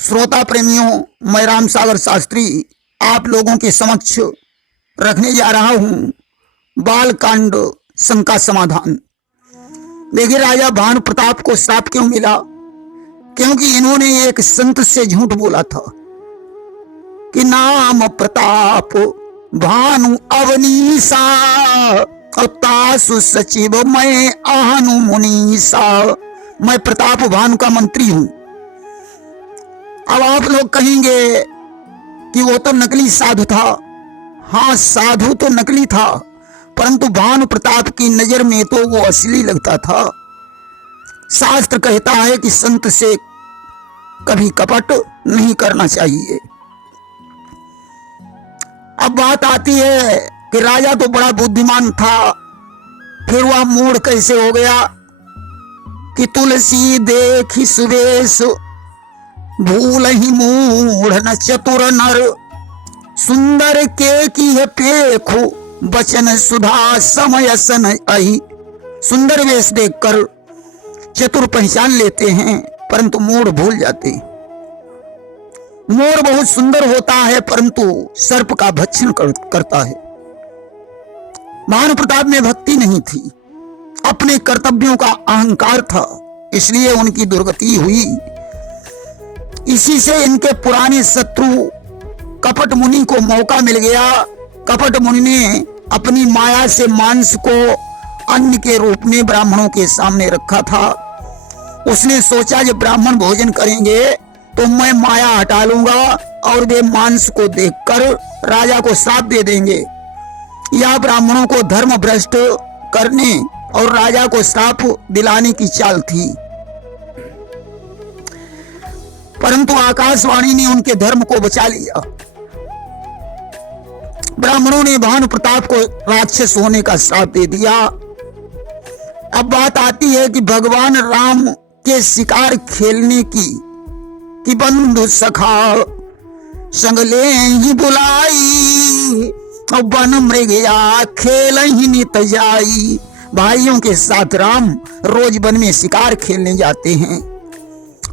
श्रोता प्रेमियों, मैं राम सागर शास्त्री आप लोगों के समक्ष रखने जा रहा हूं बालकांड शंका समाधान। देखिए, राजा भानु प्रताप को श्राप क्यों मिला? क्योंकि इन्होंने एक संत से झूठ बोला था कि नाम प्रताप भानु अवनीसा और तासु सचिव मैं आहनु मुनीसा। मैं प्रताप भानु का मंत्री हूं। अब आप लोग कहेंगे कि वो तो नकली साधु था। हाँ, साधु तो नकली था, परंतु भानु प्रताप की नजर में तो वो असली लगता था। शास्त्र कहता है कि संत से कभी कपट नहीं करना चाहिए। अब बात आती है कि राजा तो बड़ा बुद्धिमान था, फिर वह मूढ़ कैसे हो गया कि तुलसी देखी सुवेश भूल ही मूढ़ न चतुर नर सुंदर के की है पेखो बचन सुधा समय सन आई। सुंदर वेश देखकर चतुर पहचान लेते हैं, परंतु मूढ़ भूल जाते हैं। मोर बहुत सुंदर होता है, परंतु सर्प का भक्षण करता है। भानु प्रताप में भक्ति नहीं थी, अपने कर्तव्यों का अहंकार था, इसलिए उनकी दुर्गति हुई। इसी से इनके पुराने शत्रु कपट मुनि को मौका मिल गया। कपट मुनि ने अपनी माया से मांस को अन्न के रूप में ब्राह्मणों के सामने रखा था। उसने सोचा जब ब्राह्मण भोजन करेंगे तो मैं माया हटा लूंगा और वे मांस को देखकर राजा को श्राप दे देंगे। यह ब्राह्मणों को धर्म भ्रष्ट करने और राजा को श्राप दिलाने की चाल थी, परंतु आकाशवाणी ने उनके धर्म को बचा लिया। ब्राह्मणों ने भानु प्रताप को राक्षस होने का श्राप दे दिया। अब बात आती है कि भगवान राम के शिकार खेलने की बंधु सखा संग ले ही बुलाई और वन मृगया खेल ही नित जाई। भाइयों के साथ राम रोज वन में शिकार खेलने जाते हैं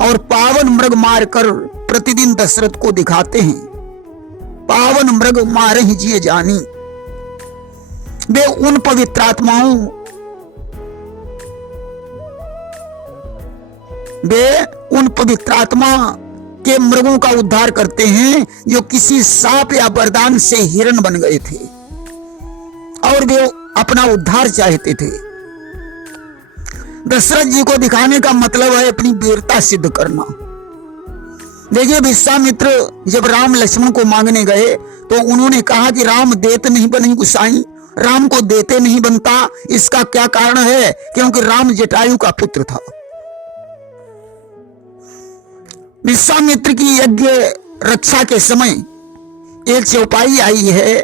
और पावन मृग मारकर प्रतिदिन दशरथ को दिखाते हैं। पावन मृग मारे ही जिए जानी। वे उन पवित्र आत्माओं, वे उन पवित्र आत्मा के मृगों का उद्धार करते हैं जो किसी सांप या वरदान से हिरण बन गए थे और वे अपना उद्धार चाहते थे। दशरथ जी को दिखाने का मतलब है अपनी वीरता सिद्ध करना। देखिए, विश्वामित्र जब राम लक्ष्मण को मांगने गए तो उन्होंने कहा कि राम देते नहीं बने गुसाई, राम को देते नहीं बनता। इसका क्या कारण है? क्योंकि राम जटायु का पुत्र था। विश्वामित्र की यज्ञ रक्षा के समय एक चौपाई आई है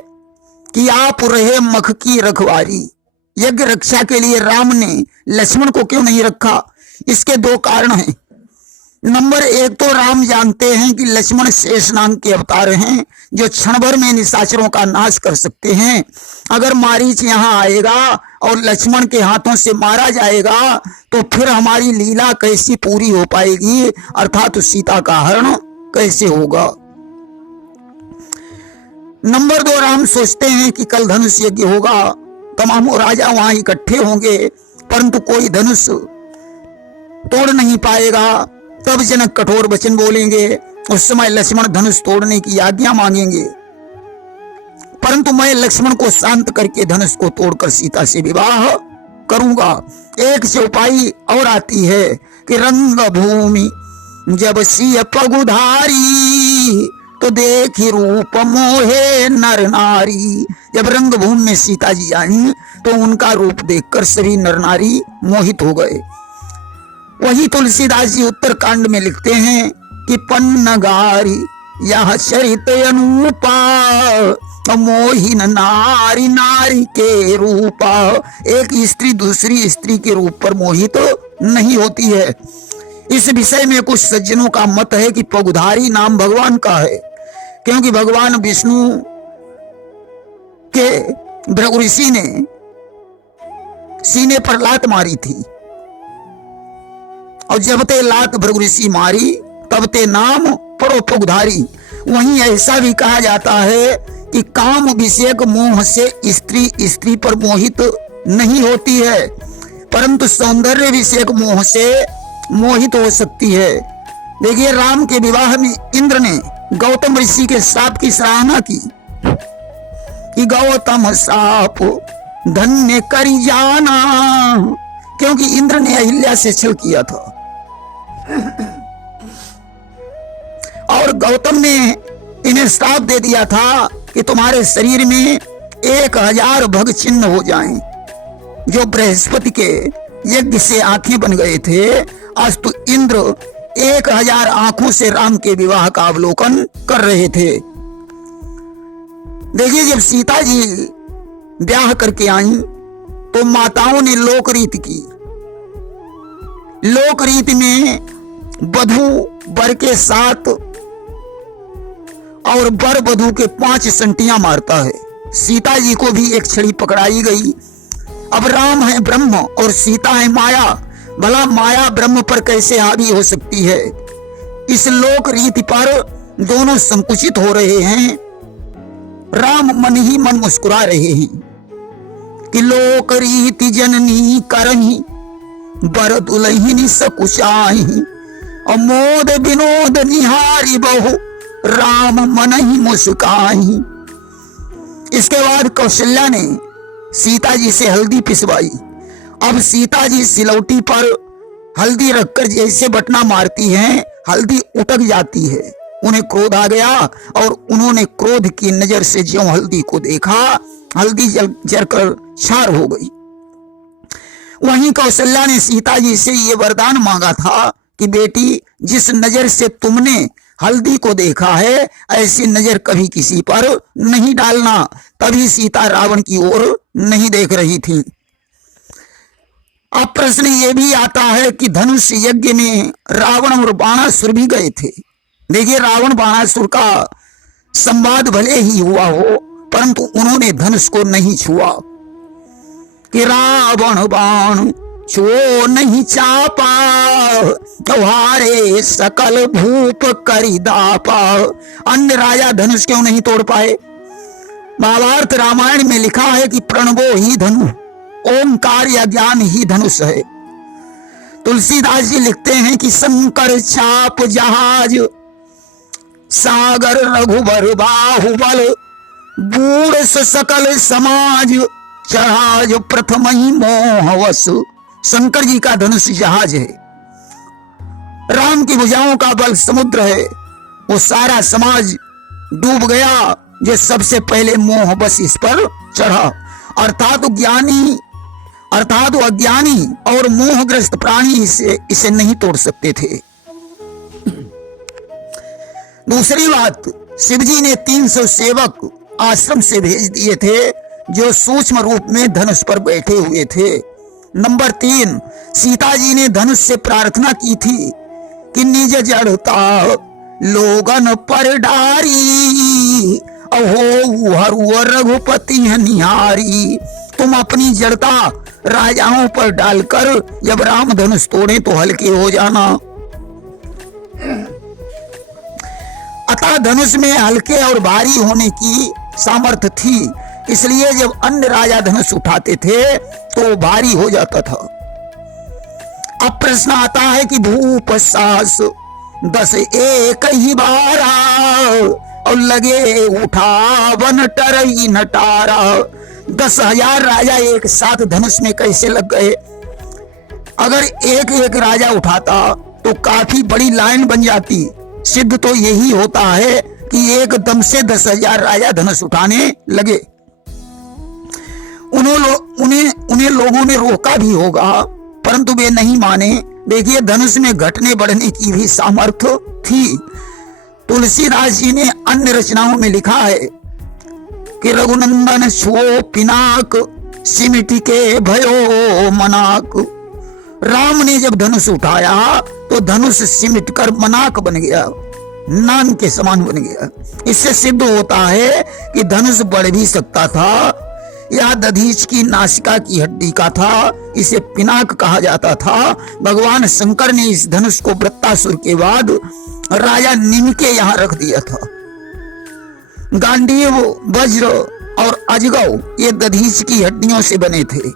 कि आप रहे मख की रखवारी। यज्ञ रक्षा के लिए राम ने लक्ष्मण को क्यों नहीं रखा? इसके दो कारण हैं। नंबर एक तो राम जानते हैं कि लक्ष्मण शेषनाग के अवतार हैं जो क्षण भर में निशाचरों का नाश कर सकते हैं। अगर मारीच यहाँ आएगा और लक्ष्मण के हाथों से मारा जाएगा तो फिर हमारी लीला कैसी पूरी हो पाएगी, अर्थात सीता का हरण कैसे होगा। नंबर दो, राम सोचते हैं कि कल धनुष यज्ञ होगा, तमाम राजा वहां इकट्ठे होंगे, परंतु कोई धनुष तोड़ नहीं पाएगा। तब जनक कठोर वचन बोलेंगे, उस समय लक्ष्मण धनुष तोड़ने की आज्ञा मांगेंगे, परंतु मैं लक्ष्मण को शांत करके धनुष को तोड़कर सीता से विवाह करूंगा। एक चौपाई और आती है कि रंग भूमि जब सिय पगुधारी तो देखी रूप मोहे नर नारी। जब रंग भूमि में सीता जी आई तो उनका रूप देखकर सभी नर नारी मोहित हो गए। वही तुलसीदास जी उत्तरकांड में लिखते हैं कि पन्नगारी यह चरित अनूपा मोहिन नारी नारी के रूपा। एक स्त्री दूसरी स्त्री के रूप पर मोहित नहीं होती है। इस विषय में कुछ सज्जनों का मत है कि पगुधारी नाम भगवान का है, क्योंकि भगवान विष्णु के भृगु ऋषि ने सीने पर लात मारी थी और जब ते लात भृगु ऋषि मारी तब ते नाम परोपकारी। वहीं ऐसा भी कहा जाता है कि काम विषयक मोह से स्त्री स्त्री पर मोहित नहीं होती है, परंतु सौंदर्य विषयक मोह से मोहित हो सकती है। देखिए, राम के विवाह में इंद्र ने गौतम ऋषि के श्राप की सराहना की कि गौतम श्राप धन्य करी जाना, क्योंकि इंद्र ने अहिल्या से छल किया था और गौतम ने इन्हें श्राप दे दिया था कि तुम्हारे शरीर में 1000 भग चिन्ह हो जाएं। जो बृहस्पति के यज्ञ से आंखें बन गए थे, अस्तु इंद्र 1000 आंखों से राम के विवाह का अवलोकन कर रहे थे। देखिए, जब सीता जी ब्याह करके आई तो माताओं ने लोकरीति की। लोकरीति में वधू वर के 7 और वर वधू के 5 संटियां मारता है। सीता जी को भी एक छड़ी पकड़ाई गई। अब राम है ब्रह्म और सीता है माया, भला माया ब्रह्म पर कैसे हावी हो सकती है? इस लोक रीति पर दोनों संकुचित हो रहे हैं। राम मन ही मन मुस्कुरा रहे हैं कि लोक रीति जननी करही बर दुलहिनी सकुचाही, अमोद विनोद निहारी बहु राम मन ही मुस्काही। इसके बाद कौशल्या ने सीता जी से हल्दी पिसवाई। अब सीता जी सिलौटी पर हल्दी रखकर जैसे बटना मारती हैं, हल्दी उटक जाती है। उन्हें क्रोध आ गया और उन्होंने क्रोध की नजर से ज्यों हल्दी को देखा, हल्दी जलकर छार हो गई। वहीं कौशल्या ने सीता जी से ये वरदान मांगा था कि बेटी, जिस नजर से तुमने हल्दी को देखा है, ऐसी नजर कभी किसी पर नहीं डालना। तभी सीता रावण की ओर नहीं देख रही थी। अब प्रश्न ये भी आता है कि धनुष यज्ञ में रावण और बाणासुर भी गए थे। देखिए, रावण बाणासुर का संवाद भले ही हुआ हो, परंतु उन्होंने धनुष को नहीं छुआ कि रावण बाण छुओ नहीं चापा, तुम्हारे सकल भूप करी दापा। अन्य राजा धनुष क्यों नहीं तोड़ पाए? महाभारत रामायण में लिखा है कि प्रणवो ही धनु, ओंकार या ज्ञान ही धनुष है। तुलसीदास जी लिखते हैं कि शंकर छाप जहाज, सागर रघुबर बाहुबल, बूढ़ सकल समाज, जहाज प्रथम ही मोहवश। शंकर जी का धनुष जहाज है। राम की भुजाओं का बल समुद्र है। वो सारा समाज डूब गया जो सबसे पहले मोहवश इस पर चढ़ा। अर्थात ज्ञानी अर्थात अज्ञानी और मोहग्रस्त प्राणी इसे नहीं तोड़ सकते थे। दूसरी बात, शिवजी ने 300 सेवक आश्रम से भेज दिए थे जो सूक्ष्म रूप में धनुष पर बैठे हुए थे। नंबर 3, सीता जी ने धनुष से प्रार्थना की थी कि निज जड़ता लोगन पर डारी, अहो हरुआ रघुपति निहारी। तुम अपनी जड़ता राजाओं पर डालकर जब राम धनुष तोड़े तो हल्के हो जाना। अतः धनुष में हल्के और भारी होने की सामर्थ्य थी, इसलिए जब अन्य राजा धनुष उठाते थे तो भारी हो जाता था। अब प्रश्न आता है कि भूप सास 10 एक ही बारा, और लगे उठावन टरई नटारा। 10,000 राजा एक साथ धनुष में कैसे लग गए? अगर एक एक राजा उठाता तो काफी बड़ी लाइन बन जाती। सिद्ध तो यही होता है कि एकदम से 10,000 राजा धनुष उठाने लगे। उन्हें लोगों ने रोका भी होगा, परंतु वे नहीं माने। देखिए, धनुष में घटने बढ़ने की भी सामर्थ्य थी। तुलसीदास जी ने अन्य रचनाओं में लिखा है कि रघुनंदन छुओ पिनाक, सिमटी के भयो मनाक। राम ने जब धनुष उठाया तो धनुष सिमट कर मनाक बन गया, नान के समान बन गया। इससे सिद्ध होता है कि धनुष बढ़ भी सकता था। यह दधीच की नासिका की हड्डी का था, इसे पिनाक कहा जाता था। भगवान शंकर ने इस धनुष को वृत्तासुर के बाद राजा नीम के यहाँ रख दिया था। गांडीव, वज्र और अजगव ये दधीच की हड्डियों से बने थे।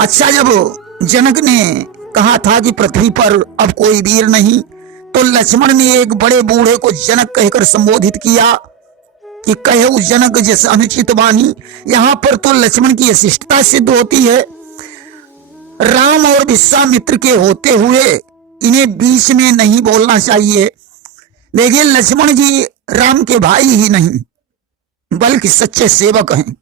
अच्छा, जब जनक ने कहा था कि पृथ्वी पर अब कोई वीर नहीं, तो लक्ष्मण ने एक बड़े बूढ़े को जनक कहकर संबोधित किया कि कहे उस जनक जैसे अनुचित वाणी। यहां पर तो लक्ष्मण की शिष्टता सिद्ध होती है। राम और विश्वामित्र के होते हुए इन्हें बीच में नहीं बोलना चाहिए। देखिए, लक्ष्मण जी राम के भाई ही नहीं बल्कि सच्चे सेवक हैं,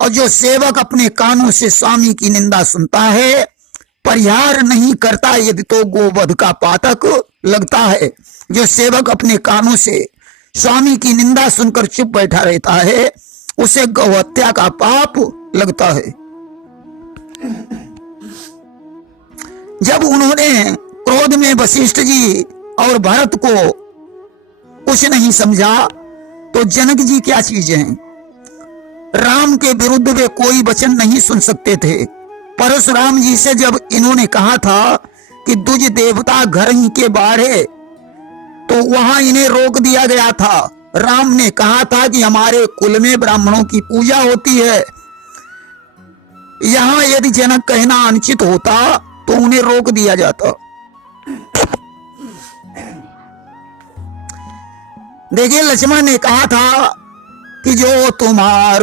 और जो सेवक अपने कानों से स्वामी की निंदा सुनता है, परिहार नहीं करता, यदि तो गोवध का पातक लगता है। जो सेवक अपने कानों से स्वामी की निंदा सुनकर चुप बैठा रहता है, उसे गौहत्या का पाप लगता है। जब उन्होंने क्रोध में वशिष्ठ जी और भरत को कुछ नहीं समझा, तो जनक जी क्या चीज हैं? राम के विरुद्ध वे कोई वचन नहीं सुन सकते थे। परशुराम जी से जब इन्होंने कहा था कि दुज देवता घर ही के बाढ़े, तो वहां इन्हें रोक दिया गया था। राम ने कहा था कि हमारे कुल में ब्राह्मणों की पूजा होती है। यहां यदि जनक कहना अनुचित होता तो उन्हें रोक दिया जाता। देखिए, लक्ष्मण ने कहा था कि जो तुम्हार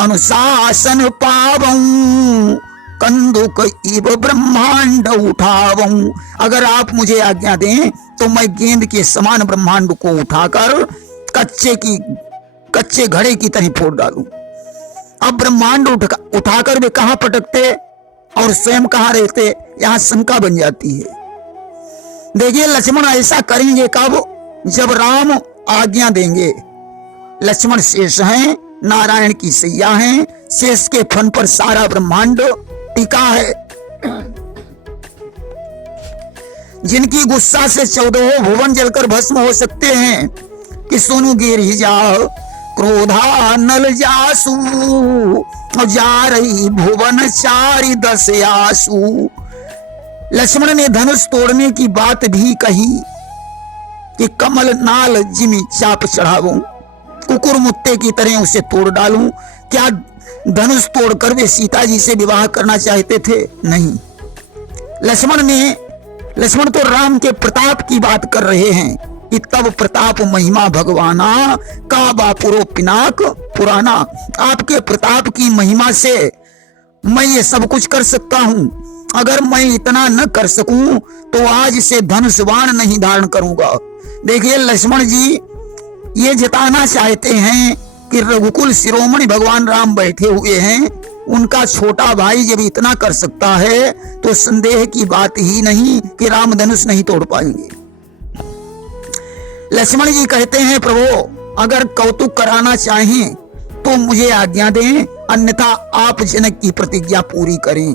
अनुशासन पावऊं, कंदुक इव ब्रह्मांड उठावऊं। अगर आप मुझे आज्ञा दें तो मैं गेंद के समान ब्रह्मांड को उठाकर कच्चे घड़े की तरह फोड़ डालूं। अब ब्रह्मांड उठाकर वे कहां पटकते और स्वयं कहां रहते, यहां शंका बन जाती है। देखिए, लक्ष्मण ऐसा करेंगे कब? जब राम आज्ञा देंगे। लक्ष्मण शेष हैं, नारायण की सैया हैं, शेष के फन पर सारा ब्रह्मांड टिका है। जिनकी गुस्सा से 14 भुवन जलकर भस्म हो सकते हैं कि सोनू गिर जाओ क्रोधा नल जासू, जा रही भुवन चारि 10 आसू। लक्ष्मण ने धनुष तोड़ने की बात भी कही कि कमल नाल जिमी चाप चढ़ाऊं, कुकुर मुत्ते की तरह उसे तोड़ डालूं। क्या धनुष तोड़कर वे सीता जी से विवाह करना चाहते थे? नहीं। लक्ष्मण तो राम के प्रताप की बात कर रहे हैं कि तब प्रताप महिमा भगवाना का बापुरो पिनाक पुराना। आपके प्रताप की महिमा से मैं ये सब कुछ कर सकता हूं। अगर मैं इतना न कर सकूं तो आज से धनुष बाण नहीं धारण करूंगा। देखिए, लक्ष्मण जी ये जताना चाहते हैं कि रघुकुल शिरोमणि भगवान राम बैठे हुए हैं, उनका छोटा भाई जब इतना कर सकता है तो संदेह की बात ही नहीं कि राम धनुष नहीं तोड़ पाएंगे। लक्ष्मण जी कहते हैं, प्रभु अगर कौतुक कराना चाहें तो मुझे आज्ञा दें, अन्यथा आप जनक की प्रतिज्ञा पूरी करें।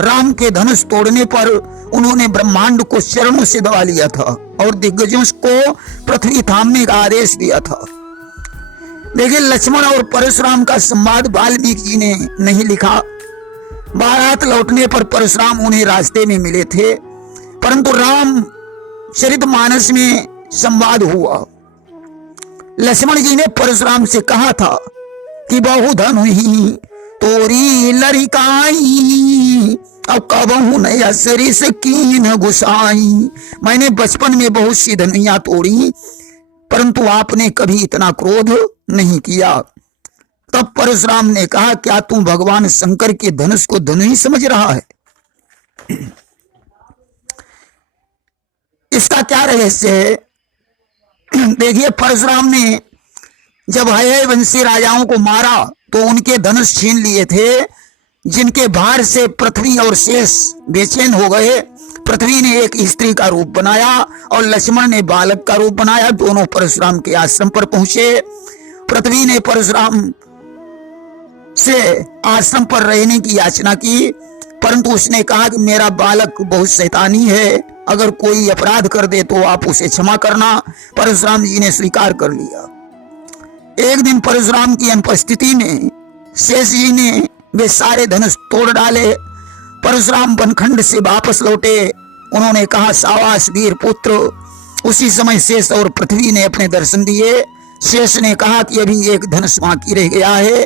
राम के धनुष तोड़ने पर उन्होंने ब्रह्मांड को चरणों से दबा लिया था और दिग्गजों को पृथ्वी थामने का आदेश दिया था। देखिए, लक्ष्मण और परशुराम का संवाद वाल्मीकि जी ने नहीं लिखा। बारात लौटने पर परशुराम उन्हें रास्ते में मिले थे, परंतु राम चरितमानस में संवाद हुआ। लक्ष्मण जी ने परशुराम से कहा था कि बहुधनु ही तोरी लरिकाई, अब कबहू नया सरी से कीन घुसाई। मैंने बचपन में बहुत सी धनुइयां तोड़ी, परंतु आपने कभी इतना क्रोध नहीं किया। तब परशुराम ने कहा, क्या तू भगवान शंकर के धनुष को धनु ही समझ रहा है? इसका क्या रहस्य है? देखिए, परशुराम ने जब हय वंशी राजाओं को मारा तो उनके धनुष छीन लिए थे, जिनके भार से पृथ्वी और शेष बेचैन हो गए। पृथ्वी ने एक स्त्री का रूप बनाया और लक्ष्मण ने बालक का रूप बनाया। दोनों परशुराम के आश्रम पर पहुंचे। पृथ्वी ने परशुराम से आश्रम पर रहने की याचना की, परंतु उसने कहा कि मेरा बालक बहुत शैतानी है, अगर कोई अपराध कर दे तो आप उसे क्षमा करना। परशुराम जी ने स्वीकार कर लिया। एक दिन परशुराम की अनुपस्थिति में शेष जी ने वे सारे धनुष तोड़ डाले। परशुराम वनखंड से वापस लौटे उन्होंने कहा, शाबाश वीर पुत्र। उसी समय शेष और पृथ्वी ने अपने दर्शन दिए। शेष ने कहा कि अभी एक धनुष बाकी रह गया है,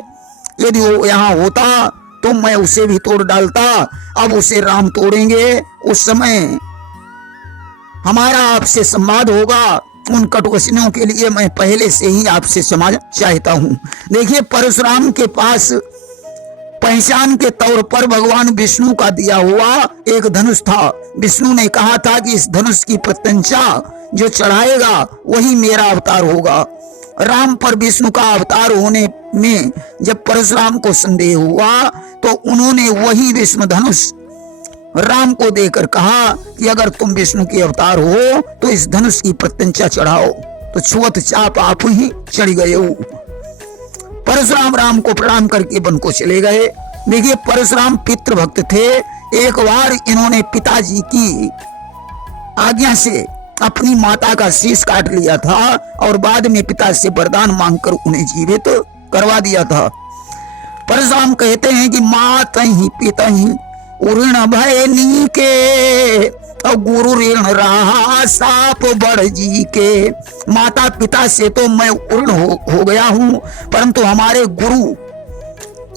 यदि वो यहाँ होता तो मैं उसे भी तोड़ डालता। अब उसे राम तोड़ेंगे, उस समय हमारा आपसे संवाद होगा। उन कटुवचनों के लिए मैं पहले से ही आपसे क्षमा चाहता हूं। देखिए, परशुराम के पास पहचान के तौर पर भगवान विष्णु का दिया हुआ एक धनुष था। विष्णु ने कहा था कि इस धनुष की प्रत्यंचा जो चढ़ाएगा वही मेरा अवतार होगा। राम पर विष्णु का अवतार होने में जब परशुराम को संदेह हुआ तो उन्होंने वही विष्णु धनुष राम को देकर कहा कि अगर तुम विष्णु के अवतार हो तो इस धनुष की प्रत्यंचा चढ़ाओ। तो छुअत चाप आप ही चढ़ गए। परशुराम राम को प्रणाम करके वन को चले गए। देखिए, परशुराम पितृभक्त थे। एक बार इन्होंने पिताजी की आज्ञा से अपनी माता का शीश काट लिया था और बाद में पिता से वरदान मांगकर उन्हें जीवित करवा दिया था। परशुराम कहते हैं कि माता ही पिता ही ऋण भय नी के और गुरु ऋण रहा साप बड़ जी के। माता पिता से तो मैं ऋण हो गया हूं, परंतु हमारे गुरु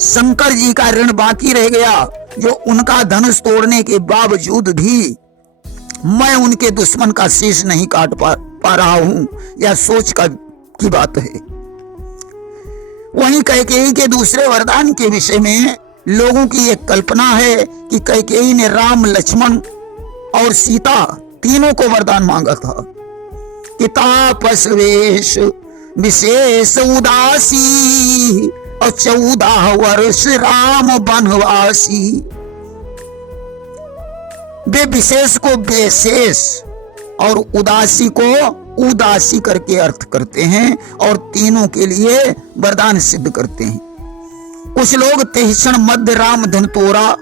शंकर जी का ऋण बाकी रह गया, जो उनका धनुष तोड़ने के बावजूद भी मैं उनके दुश्मन का शीश नहीं काट पा रहा हूं। यह सोच की बात है। वहीं कैकेयी के दूसरे वरदान के विषय में लोगों की एक कल्पना है कि कैकेयी ने राम, लक्ष्मण और सीता तीनों को वरदान मांगा था कि तापस वेश विशेष उदासी और 14 वर्ष राम वनवासी। वे विशेष को विशेष और उदासी को उदासी करके अर्थ करते हैं और तीनों के लिए वरदान सिद्ध करते हैं। कुछ लोग 23 क्षण मध्य राम धन तोड़ा,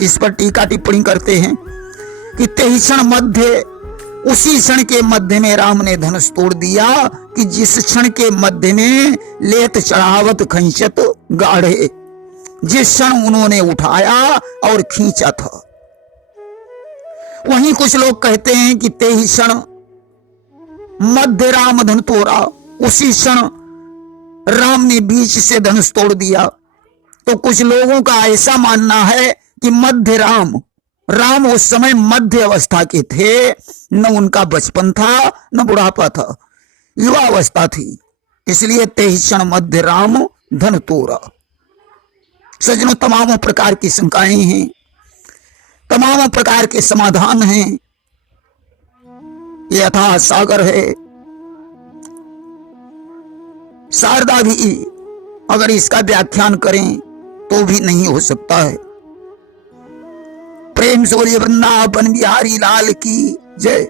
इस पर टीका टिप्पणी करते हैं कि 23 क्षण मध्य, उसी क्षण के मध्य में राम ने धनुष तोड़ दिया कि जिस क्षण के मध्य में लेत चढ़ावत खींचत गाढ़े, जिस क्षण उन्होंने उठाया और खींचा था। वहीं कुछ लोग कहते हैं कि 23 क्षण मध्य राम धन तोड़ा, उसी क्षण राम ने बीच से धनुष तोड़ दिया। तो कुछ लोगों का ऐसा मानना है कि मध्य राम उस समय मध्य अवस्था के थे, न उनका बचपन था न बुढ़ापा था, युवा अवस्था थी, इसलिए 23 क्षण मध्य राम धन तोड़ा। सज्जनों, तमाम प्रकार की शंकाएं हैं, तमाम प्रकार के समाधान हैं। यह अथाह सागर है। शारदा भी अगर इसका व्याख्यान करें तो भी नहीं हो सकता है। प्रेम से बोलिए वृंदावन बिहारी लाल की जय।